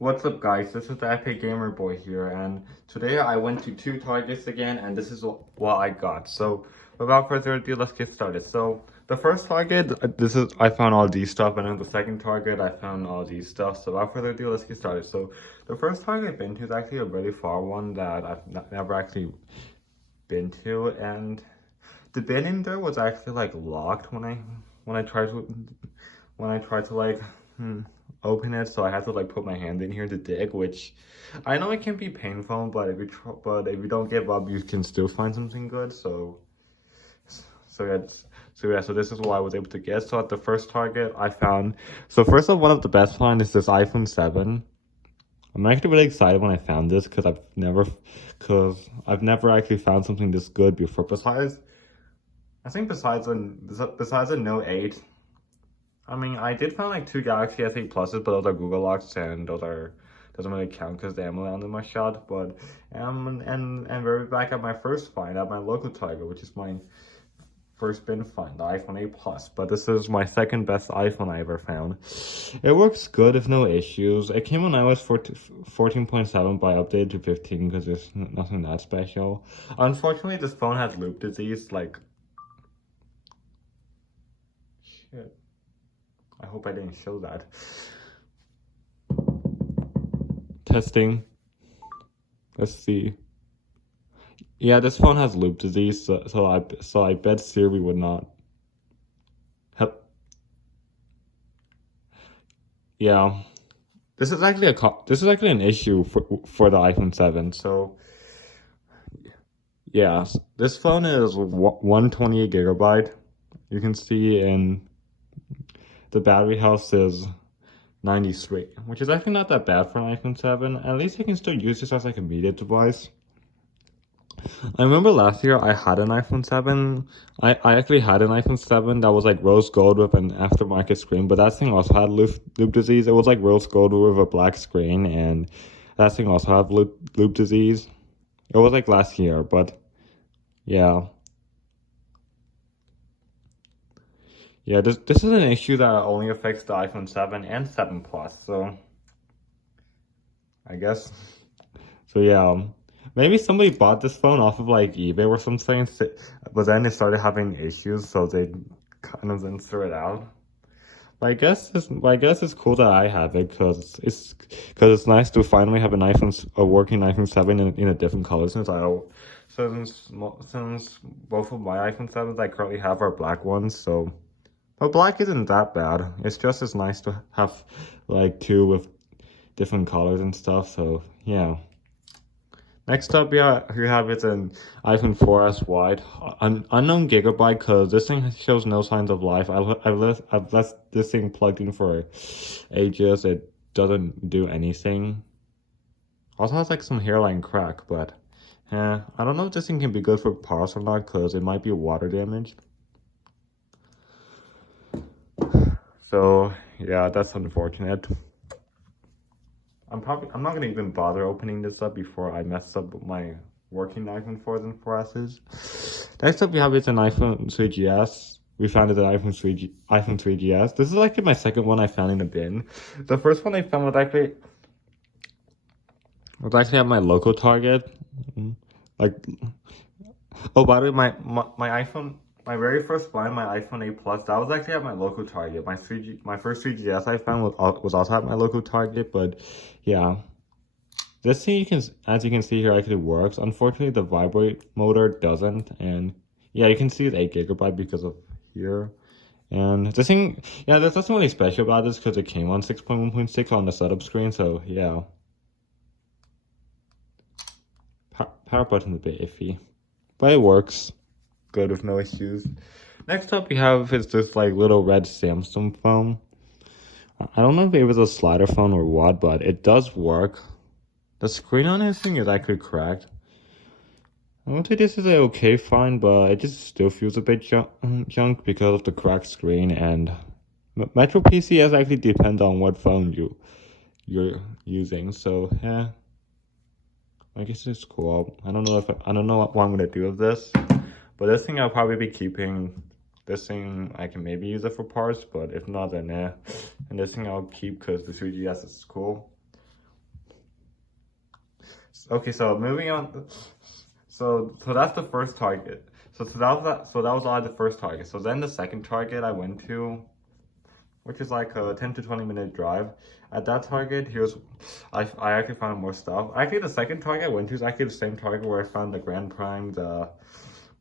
What's up guys, this is the Epic Gamer Boy here, and today I went to two Targets again, and this is what I got. So without further ado, let's get started. So the first Target, I found all these stuff, and then the second Target I found all these stuff. So without further ado, let's get started. So the first Target I've been to is actually a really far one that I've never actually been to, and the bin in there was actually like locked when I tried to like open it, so I had to like put my hand in here to dig, which I know it can be painful, but if you don't give up, you can still find something good. So yeah, so this is what I was able to get. So at the first Target I found, so first of all, one of the best find is this iPhone 7. I'm actually really excited when I found this because I've never actually found something this good before. Besides a Note 8. I mean, I did find like two Galaxy S8 Pluses, but those are Google locks, and doesn't really count because the AMOLED in my shot. But and we're back at my first find at my local Target, which is my first bin find, the iPhone 8 Plus. But this is my second best iPhone I ever found. It works good with no issues. It came on iOS 14.7, but I updated to 15 because there's nothing that special. Unfortunately, this phone has loop disease, like shit. I hope I didn't show that. Testing. Let's see. Yeah, this phone has loop disease, so I bet Siri would not. Yeah, this is actually an issue for the iPhone 7. So yeah, this phone is 128 gigabyte. You can see, and the battery health is 93, which is actually not that bad for an iPhone 7. At least I can still use this as like a media device. I remember last year I had an iPhone 7. I actually had an iPhone 7 that was like rose gold with an aftermarket screen, but that thing also had loop disease. It was like rose gold with a black screen, and that thing also had loop disease. It was like last year, but yeah. Yeah, this is an issue that only affects the iPhone 7 and 7 Plus, so I guess. So yeah, maybe somebody bought this phone off of like eBay or something, but then they started having issues, so they kind of then threw it out. But I guess it's cool that I have it because it's nice to finally have a working iPhone 7 in a different color since both of my iPhone 7s I currently have are black ones, so. But black isn't that bad. It's just as nice to have like two with different colors and stuff. So yeah. Next up, yeah, you have it's an iPhone 4S Wide, unknown gigabyte, because this thing shows no signs of life. I've left this thing plugged in for ages. It doesn't do anything. Also has like some hairline crack, but I don't know if this thing can be good for parts or not, because it might be water damage. So yeah, that's unfortunate. I'm not gonna even bother opening this up before I mess up my working iPhone 4s and 4Ss. Next up we have it's an iPhone 3GS. We found it an iPhone 3GS. This is actually my second one I found in a bin. The first one I found was actually at my local Target. Like, oh, by the way, my iPhone. My very first find, my iPhone 8 Plus, that was actually at my local Target. My first 3GS I found was also at my local Target, but yeah. This thing, as you can see here, actually works. Unfortunately, the vibrate motor doesn't, and yeah, you can see it's 8 gigabyte because of here. And this thing, yeah, there's nothing really special about this because it came on 6.1.6 on the setup screen, so yeah. Power button's a bit iffy, but it works good with no issues. Next up we have is this like little red Samsung phone. I don't know if it was a slider phone or what, but it does work. The screen on this thing is actually cracked. I would say this is a okay find, but it just still feels a bit junk because of the cracked screen, and Metro PCS actually depends on what phone you're using. So yeah, I guess it's cool. I don't know what I'm gonna do with this. But this thing I'll probably be keeping. This thing I can maybe use it for parts, but if not, then And this thing I'll keep because the 3GS is cool. Okay, so moving on. So that's the first target. So that was all the first target. So then the second target I went to, which is like a 10 to 20 minute drive. At that target, I actually found more stuff. Actually, the second target I went to is actually the same target where I found the Grand Prime, the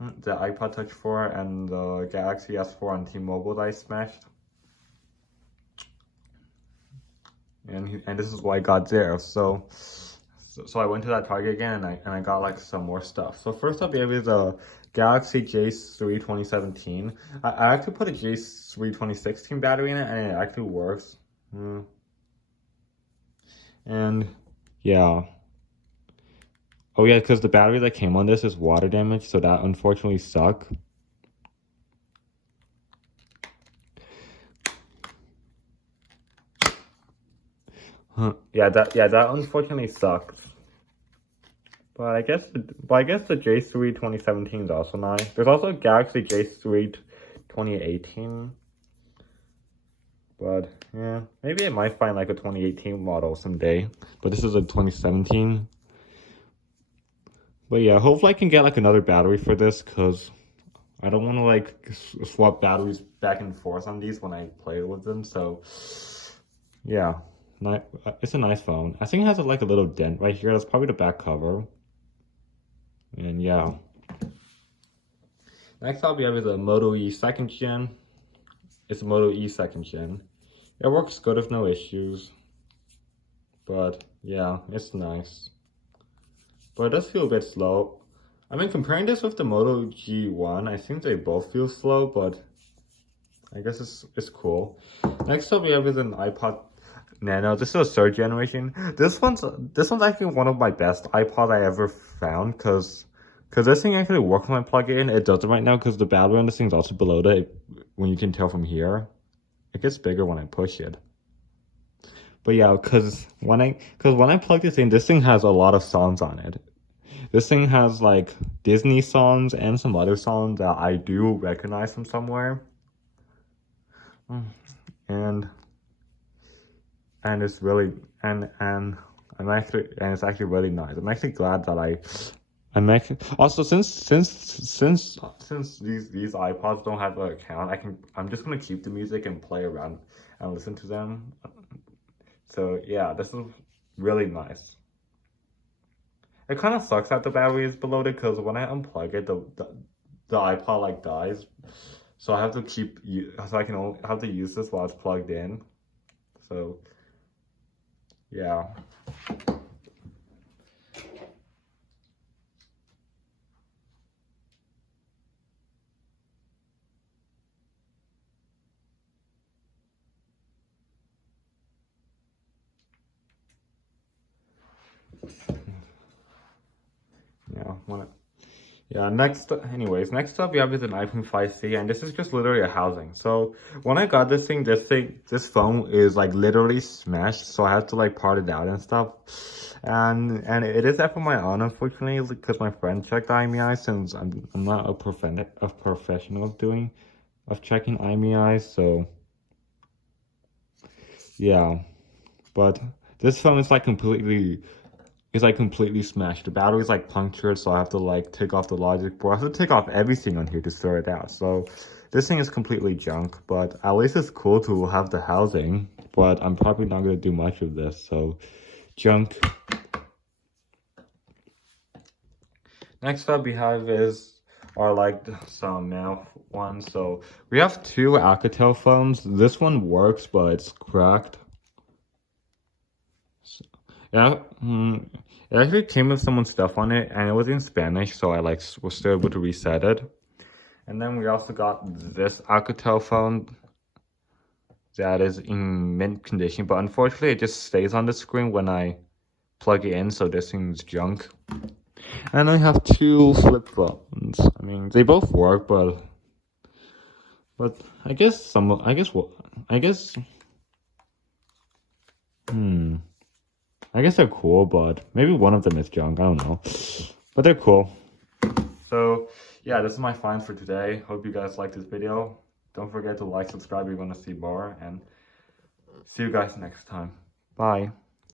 iPod Touch 4, and the Galaxy S4 on T-Mobile that I smashed. And this is why I got there. So I went to that Target again, and I got like some more stuff. So first up, here is a Galaxy J3 2017. I actually put a J3 2016 battery in it, and it actually works. And yeah. Oh yeah, because the battery that came on this is water damage, so that unfortunately sucked. Yeah, that unfortunately sucked. But I guess the J3 2017 is also nice. There's also a Galaxy J3 2018. But yeah, maybe I might find like a 2018 model someday. But this is a 2017. But yeah, hopefully I can get like another battery for this, because I don't want to like swap batteries back and forth on these when I play with them. So yeah, it's a nice phone. I think it has like a little dent right here. That's probably the back cover. And yeah. Next up, we have the Moto E 2nd Gen. It's a Moto E 2nd Gen. It works good with no issues. But yeah, it's nice. But it does feel a bit slow. I mean, comparing this with the Moto G1, I think they both feel slow, but I guess it's cool. Next up, we have is an iPod Nano. This is a 3rd generation. This one's actually one of my best iPods I ever found, because this thing actually works when I plug it in. It doesn't right now because the battery on this thing is also below it. When you can tell from here, it gets bigger when I push it. But yeah, because when I plug this thing has a lot of songs on it. This thing has like Disney songs and some other songs that I do recognize from somewhere. And it's really and it's actually really nice. I'm actually glad that I'm actually also since these iPods don't have an account, I'm just gonna keep the music and play around and listen to them. So yeah, this is really nice. It kind of sucks that the battery is below it, because when I unplug it, the iPod like dies. So I have to so I can only have to use this while it's plugged in. So yeah. Next up we have is an iPhone 5C, and this is just literally a housing. So when I got this phone is like literally smashed, so I have to like part it out and stuff. And it is that for my own, unfortunately, because my friend checked IMEI, since I'm not a professional of checking IMEI, so yeah. But this phone is like completely smashed. The battery's like punctured, so I have to like take off the logic board. I have to take off everything on here to sort it out. So this thing is completely junk, but at least it's cool to have the housing. But I'm probably not gonna do much of this, so junk. Next up we have are like some mail ones. So we have 2 Alcatel phones. This one works, but it's cracked. So, yeah, it actually came with someone's stuff on it, and it was in Spanish, so I like was still able to reset it. And then we also got this Alcatel phone that is in mint condition, but unfortunately it just stays on the screen when I plug it in, so this thing's junk. And I have 2 flip phones. I mean, they both work, but I guess they're cool, but maybe one of them is junk. I don't know, but they're cool. So yeah, this is my finds for today. Hope you guys liked this video. Don't forget to like, subscribe if you want to see more, and see you guys next time. Bye.